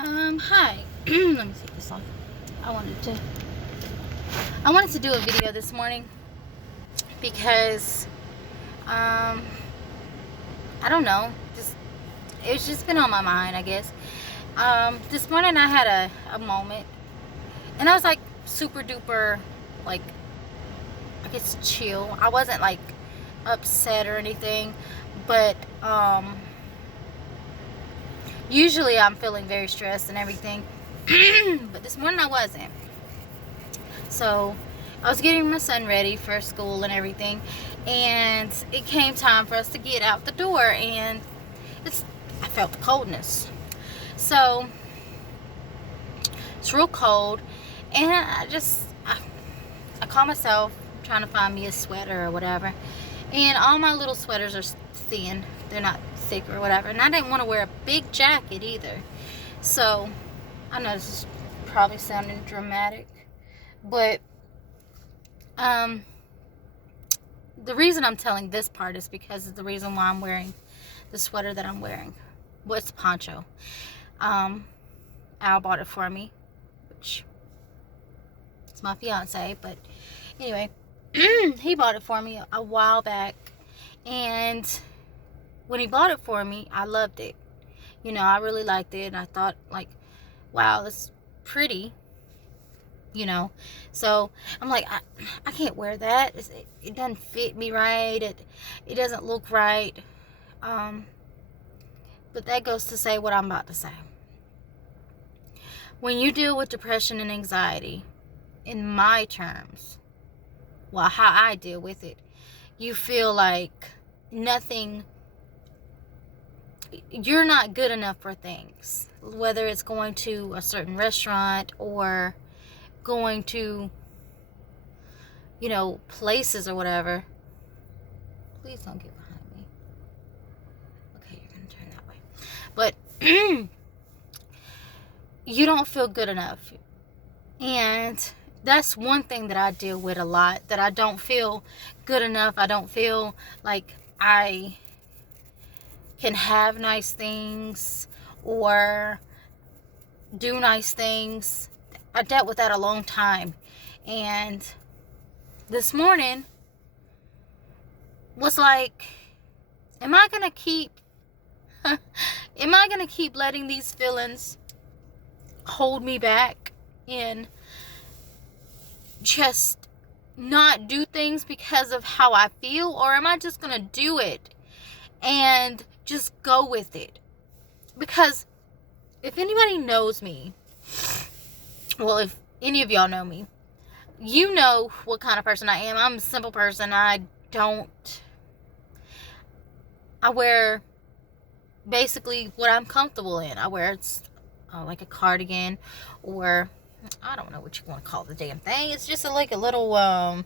Hi. Let me take this off. I wanted to I wanted to do a video this morning because I don't know, just it's just been on my mind, I guess. This morning I had a moment, and I was like super duper, like, I guess, chill. I wasn't like upset or anything, but usually I'm feeling very stressed and everything. But this morning I wasn't. So I was getting my son ready for school and everything, and it came time for us to get out the door, and I felt the coldness. So it's real cold, and I call myself trying to find me a sweater or whatever, and all my little sweaters are thin. They're not thick or whatever, and I didn't want to wear a big jacket either. So I know this is probably sounding dramatic, but the reason I'm telling this part is because it's the reason why I'm wearing the sweater that I'm wearing. Well, it's a poncho. Al bought it for me, which it's my fiance, but anyway, he bought it for me a while back, and when he bought it for me, I loved it. You know, I really liked it, and I thought, like, wow, that's pretty. You know, so I'm like, I can't wear that. It doesn't fit me right. It doesn't look right. But that goes to say what I'm about to say. When you deal with depression and anxiety, in my terms, well, how I deal with it, you feel like you're not good enough for things. Whether it's going to a certain restaurant or going to, places or whatever. Please don't get behind me. Okay, you're gonna turn that way. But you don't feel good enough. And that's one thing that I deal with a lot, that I don't feel good enough. I don't feel like I can have nice things or do nice things. I dealt with that a long time, and this morning was like, am I gonna keep letting these feelings hold me back and just not do things because of how I feel, or am I just gonna do it and just go with it? Because if anybody knows me, well, if any of y'all know me, you know what kind of person I am. I'm a simple person. I wear basically what I'm comfortable in. I wear like a cardigan, or I don't know what you want to call the damn thing. It's just like a little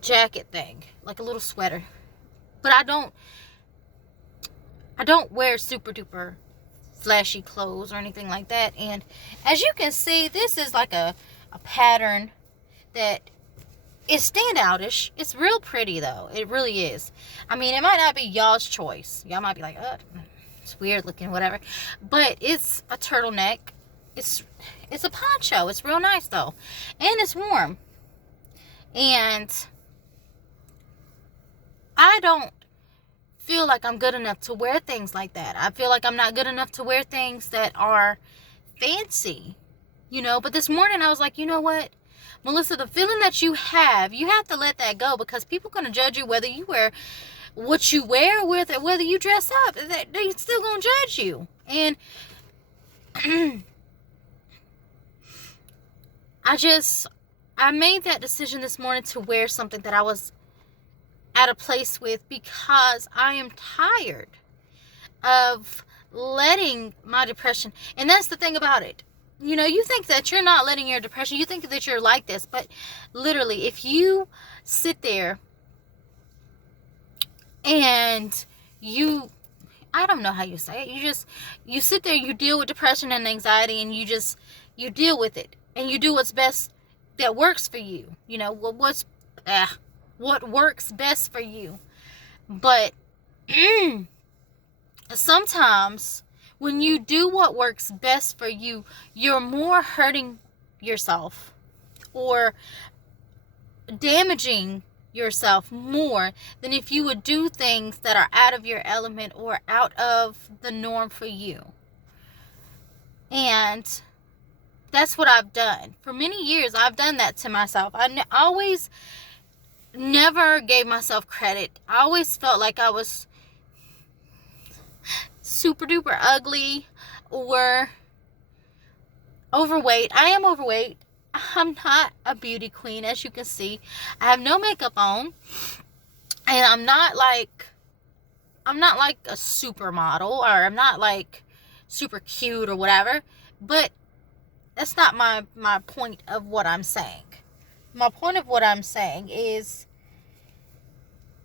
jacket thing, like a little sweater. But I don't wear super duper flashy clothes or anything like that. And as you can see, this is like a pattern that is standoutish. It's real pretty though. It really is. I mean, it might not be y'all's choice. Y'all might be like, oh, it's weird looking, whatever. But it's a turtleneck. It's a poncho. It's real nice though. And it's warm. And I don't feel like I'm good enough to wear things like that. I feel like I'm not good enough to wear things that are fancy, But this morning I was like, you know what, Melissa, the feeling that you have to let that go, because people are going to judge you whether you wear what you wear with, or whether you dress up. They still going to judge you. And I made that decision this morning to wear something that I was at a place with, because I am tired of letting my depression, and that's the thing about it. You think that you're not letting your depression, you think that you're like this, but literally, if you sit there and I don't know how you say it, you sit there, you deal with depression and anxiety, and you deal with it, and you do what's best that works for you. What works best for you. But sometimes when you do what works best for you, you're more hurting yourself or damaging yourself more than if you would do things that are out of your element or out of the norm for you. And that's what I've done. For many years, I've done that to myself. I always never gave myself credit. I always felt like I was super duper ugly or overweight. I am overweight. I'm not a beauty queen, as you can see. I have no makeup on, and I'm not like a supermodel, or I'm not like super cute or whatever. But that's not my point of what I'm saying. My point of what I'm saying is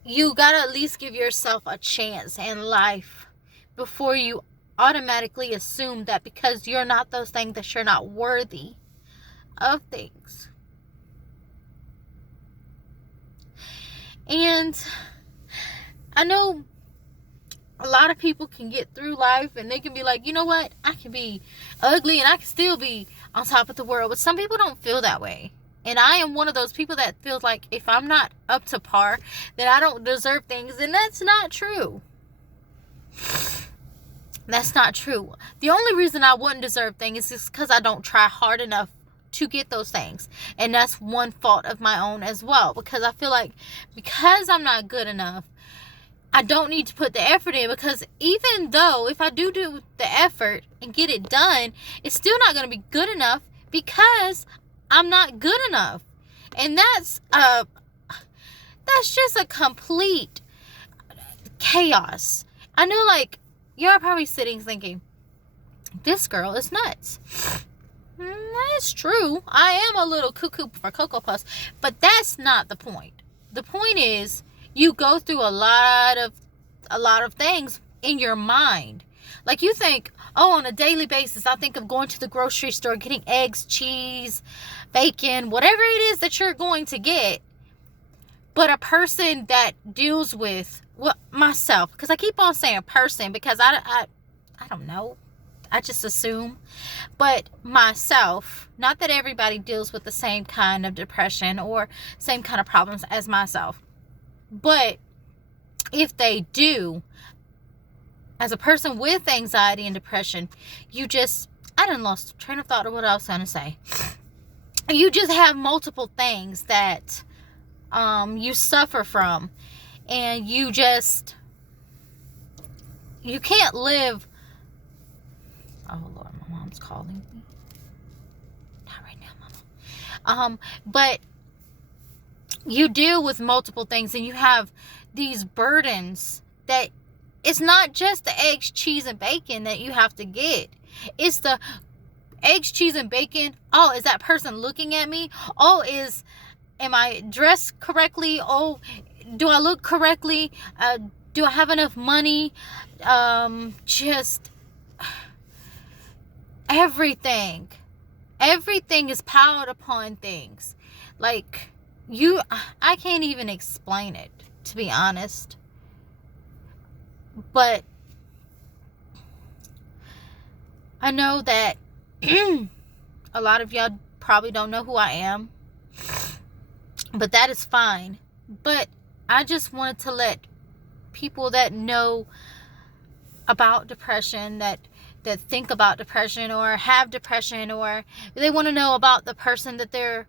you gotta at least give yourself a chance in life before you automatically assume that because you're not those things that you're not worthy of things. And I know a lot of people can get through life and they can be like, you know what, I can be ugly and I can still be on top of the world. But some people don't feel that way. And I am one of those people that feels like if I'm not up to par, then I don't deserve things. And that's not true. That's not true. The only reason I wouldn't deserve things is because I don't try hard enough to get those things. And that's one fault of my own as well. Because I feel like because I'm not good enough, I don't need to put the effort in. Because even though if I do the effort and get it done, it's still not going to be good enough because I'm not good enough. And that's just a complete chaos. I know, like, you're probably sitting thinking, this girl is nuts. That's true. I am a little cuckoo for Cocoa Puffs, but that's not the point. The point is you go through a lot of things in your mind. Like you think, oh, on a daily basis, I think of going to the grocery store, getting eggs, cheese, bacon, whatever it is that you're going to get. But a person that deals with, well, myself, because I keep on saying person because I don't know. I just assume. But myself, not that everybody deals with the same kind of depression or same kind of problems as myself. But if they do, as a person with anxiety and depression, I done lost train of thought of what I was trying to say. You just have multiple things that you suffer from. And you can't live. Oh Lord, my mom's calling me. Not right now, Mama. But you deal with multiple things and you have these burdens that it's not just the eggs, cheese, and bacon that you have to get. It's the eggs, cheese, and bacon. Oh, is that person looking at me? Oh, am I dressed correctly? Oh, do I look correctly? Do I have enough money? Just everything. Everything is piled upon things. Like, I can't even explain it, to be honest. But I know that a lot of y'all probably don't know who I am. But that is fine. But I just wanted to let people that know about depression, that think about depression or have depression, or they want to know about the person that they're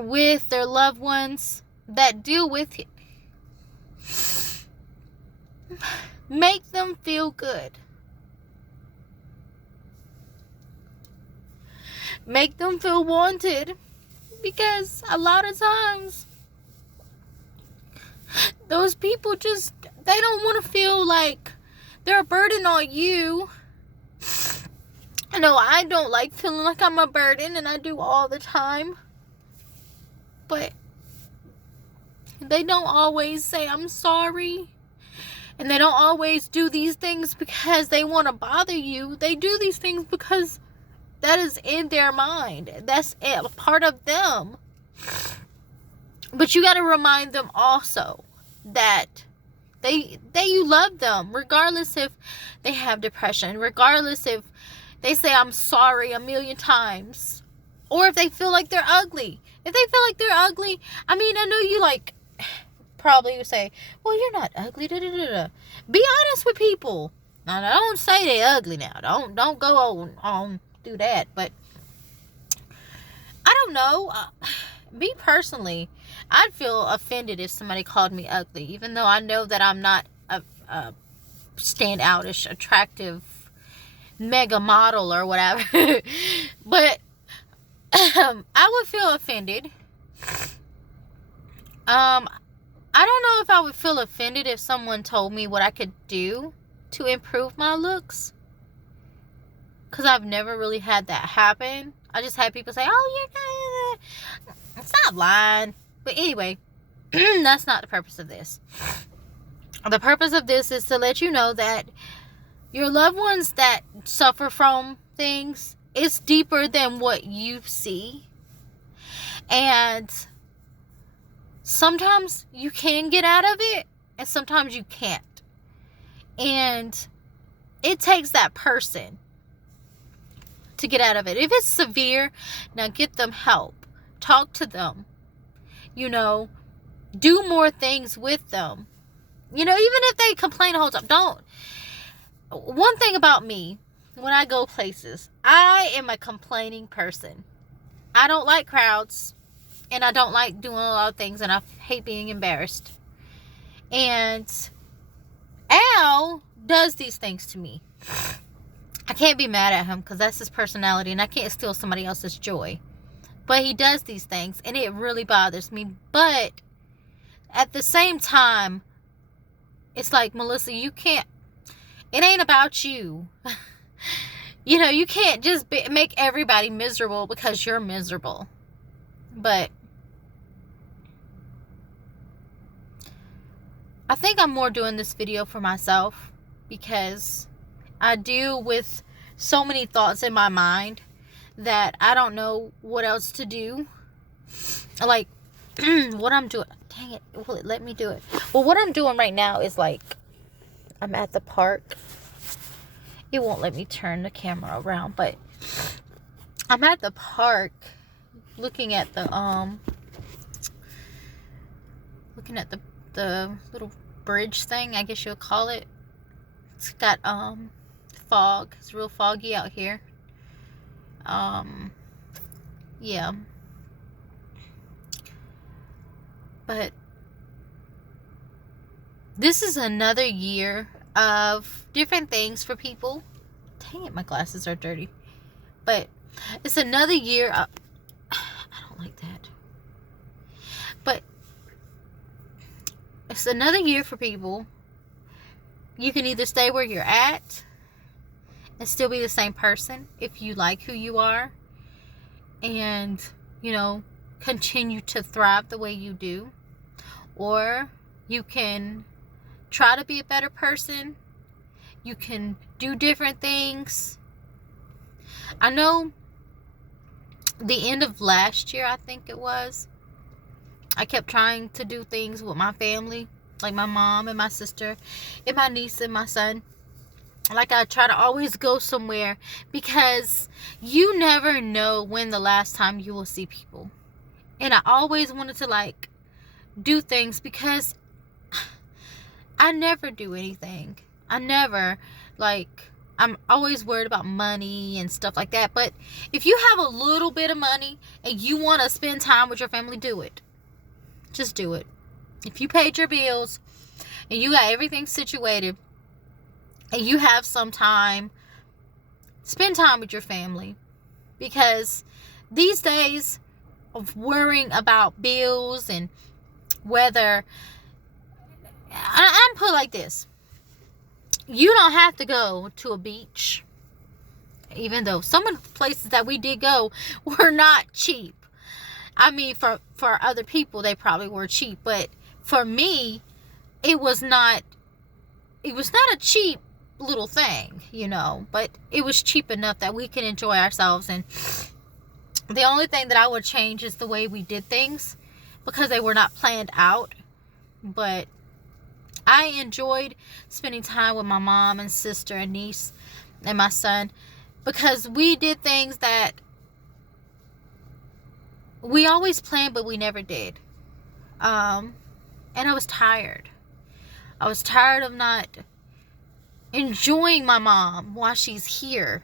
with, their loved ones that deal with it. Make them feel good. Make them feel wanted. Because a lot of times, those people they don't want to feel like they're a burden on you. I know I don't like feeling like I'm a burden, and I do all the time. But they don't always say, I'm sorry. And they don't always do these things because they want to bother you. They do these things because that is in their mind. That's a part of them. But you got to remind them also that You love them, regardless if they have depression, regardless if they say I'm sorry a million times, or if they feel like they're ugly. If they feel like they're ugly, I mean, I know you like probably would say, well, you're not ugly. Da, da, da, da. Be honest with people. Now, don't say they're ugly now. Don't go on do that. But I don't know. Me personally, I'd feel offended if somebody called me ugly, even though I know that I'm not a standoutish, attractive mega model or whatever. But I would feel offended. I don't know if I would feel offended if someone told me what I could do to improve my looks, because I've never really had that happen. I just had people say, oh, you're not. Stop lying. But anyway, that's not the purpose of this. The purpose of this is to let you know that your loved ones that suffer from things, it's deeper than what you see. And sometimes you can get out of it, and sometimes you can't. And it takes that person to get out of it. If it's severe, now get them help. Talk to them. Do more things with them. Even if they complain the whole time, don't. One thing about me, when I go places, I am a complaining person. I don't like crowds, and I don't like doing a lot of things, and I hate being embarrassed. And Al does these things to me. I can't be mad at him because that's his personality, and I can't steal somebody else's joy. But he does these things, and it really bothers me. But at the same time, it's like, Melissa, you can't, it ain't about you. You can't just make everybody miserable because you're miserable. But I think I'm more doing this video for myself, because I deal with so many thoughts in my mind that I don't know what else to do. Like, what I'm doing, dang it, will it let me do it? Well, what I'm doing right now is like, I'm at the park. It won't let me turn the camera around, but I'm at the park looking at the little bridge thing, I guess you'll call it. It's got fog. It's real foggy out here. Yeah. But this is another year of different things for people. Dang it, my glasses are dirty. But it's another year of, I don't like that. But it's another year for people. You can either stay where you're at and still be the same person if you like who you are, and continue to thrive the way you do, or you can try to be a better person. You can do different things. I know the end of last year, I think it was, I kept trying to do things with my family, like my mom and my sister and my niece and my son. Like, I try to always go somewhere, because you never know when the last time you will see people. And I always wanted to do things, because I never do anything. I never, I'm always worried about money and stuff like that. But if you have a little bit of money and you want to spend time with your family, do it. Just do it. If you paid your bills and you got everything situated and you have some time, spend time with your family. Because these days of worrying about bills and whether, I'm put like this, you don't have to go to a beach, even though some of the places that we did go were not cheap. I mean, for other people, they probably were cheap, but for me, it was not a cheap little thing, but it was cheap enough that we can enjoy ourselves. And the only thing that I would change is the way we did things, because they were not planned out. But I enjoyed spending time with my mom and sister and niece and my son, because we did things that we always planned but we never did. And I was tired. I was tired of not enjoying my mom while she's here.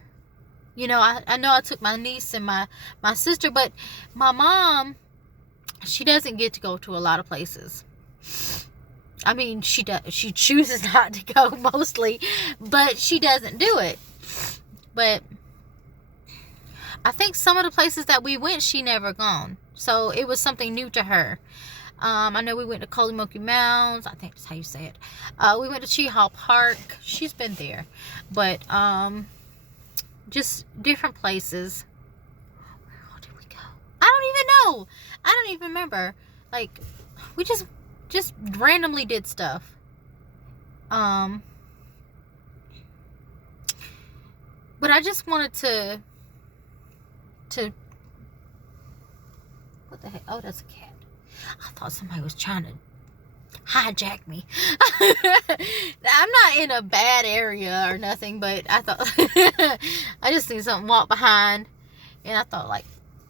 You know, I know I took my niece and my sister, but my mom, she doesn't get to go to a lot of places. I mean, she chooses not to go mostly, but she doesn't do it. But I think some of the places that we went, she never gone. So it was something new to her. I know we went to Kolomoki Mounds. I think that's how you say it. We went to Cheehaw Park. She's been there. But just different places. Where did we go? I don't even know. I don't even remember. Like, we just randomly did stuff. But I just wanted to what the heck? Oh, that's a cat. I thought somebody was trying to hijack me. I'm not in a bad area or nothing, but I thought I just seen something walk behind, and I thought, like,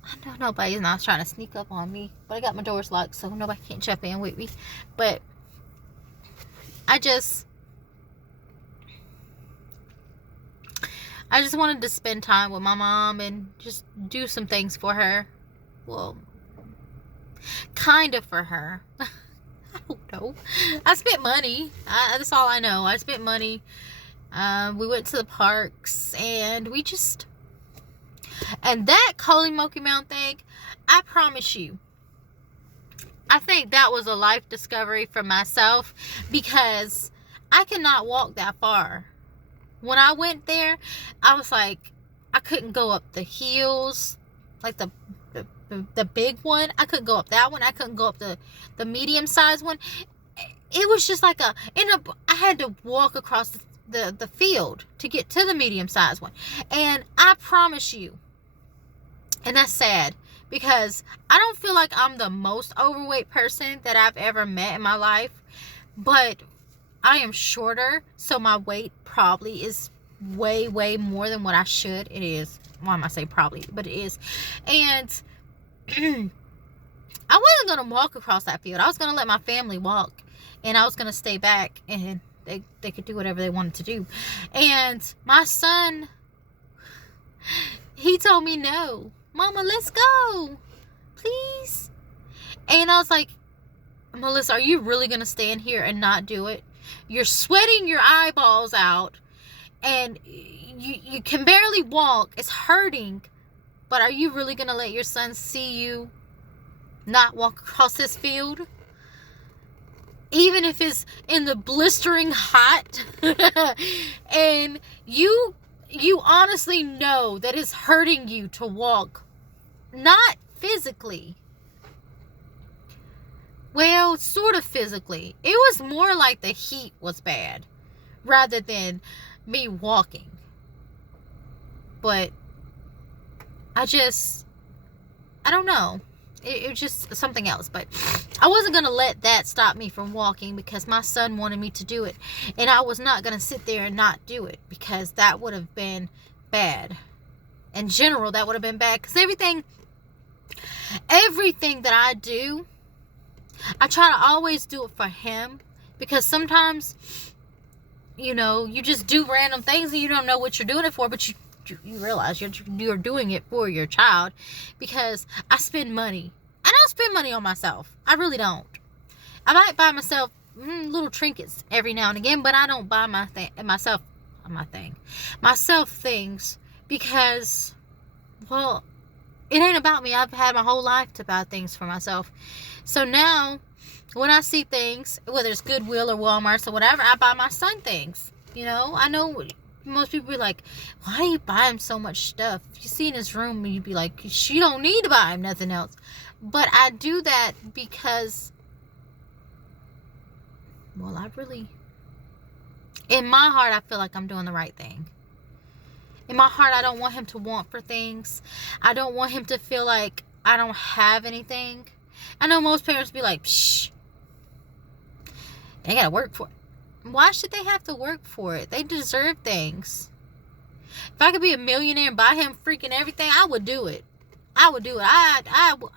I know nobody's not trying to sneak up on me, but I got my doors locked, so nobody can't jump in with me. But I just wanted to spend time with my mom and just do some things for her. Well, kind of for her. I don't know. I spent money. That's all I know. I spent money. We went to the parks, and and that Kolomoki Mound thing, I promise you, I think that was a life discovery for myself, because I cannot walk that far. When I went there, I was like, I couldn't go up the hills, like the big one. I couldn't go up that one. I couldn't go up the medium sized one. It was just like I had to walk across the field to get to the medium sized one. And I promise you, and that's sad, because I don't feel like I'm the most overweight person that I've ever met in my life, but I am shorter, so my weight probably is way, way more than what I should. It is. Why am I saying probably? But it is. And I wasn't going to walk across that field. I was going to let my family walk, and I was going to stay back, and they could do whatever they wanted to do. And my son, he told me, no, Mama, let's go, please. And I was like, Melissa, are you really going to stand here and not do it? You're sweating your eyeballs out, and you can barely walk. It's hurting. But are you really going to let your son see you not walk across this field? Even if it's in the blistering hot. And you honestly know that it's hurting you to walk. Not physically. Well, sort of physically. It was more like the heat was bad rather than me walking. But I don't know. It was just something else. But I wasn't going to let that stop me from walking, because my son wanted me to do it. And I was not going to sit there and not do it, because that would have been bad. In general, that would have been bad. Because everything that I do, I try to always do it for him, because sometimes, you know, you just do random things and you don't know what you're doing it for, but you realize you're doing it for your child. Because I spend money. I don't spend money on myself. I really don't. I might buy myself little trinkets every now and again, but I don't buy myself things, because, well, it ain't about me. I've had my whole life to buy things for myself. So now, when I see things, whether it's Goodwill or Walmart or whatever, I buy my son things. You know, I know most people be like, why do you buy him so much stuff? If you see in his room, you'd be like, she don't need to buy him nothing else. But I do that because, well, in my heart, I feel like I'm doing the right thing. In my heart, I don't want him to want for things. I don't want him to feel like I don't have anything. I know most parents be like, psh, they gotta work for it. Why should they have to work for it? They deserve things. If I could be a millionaire and buy him freaking everything, I would do it. I would do it. I would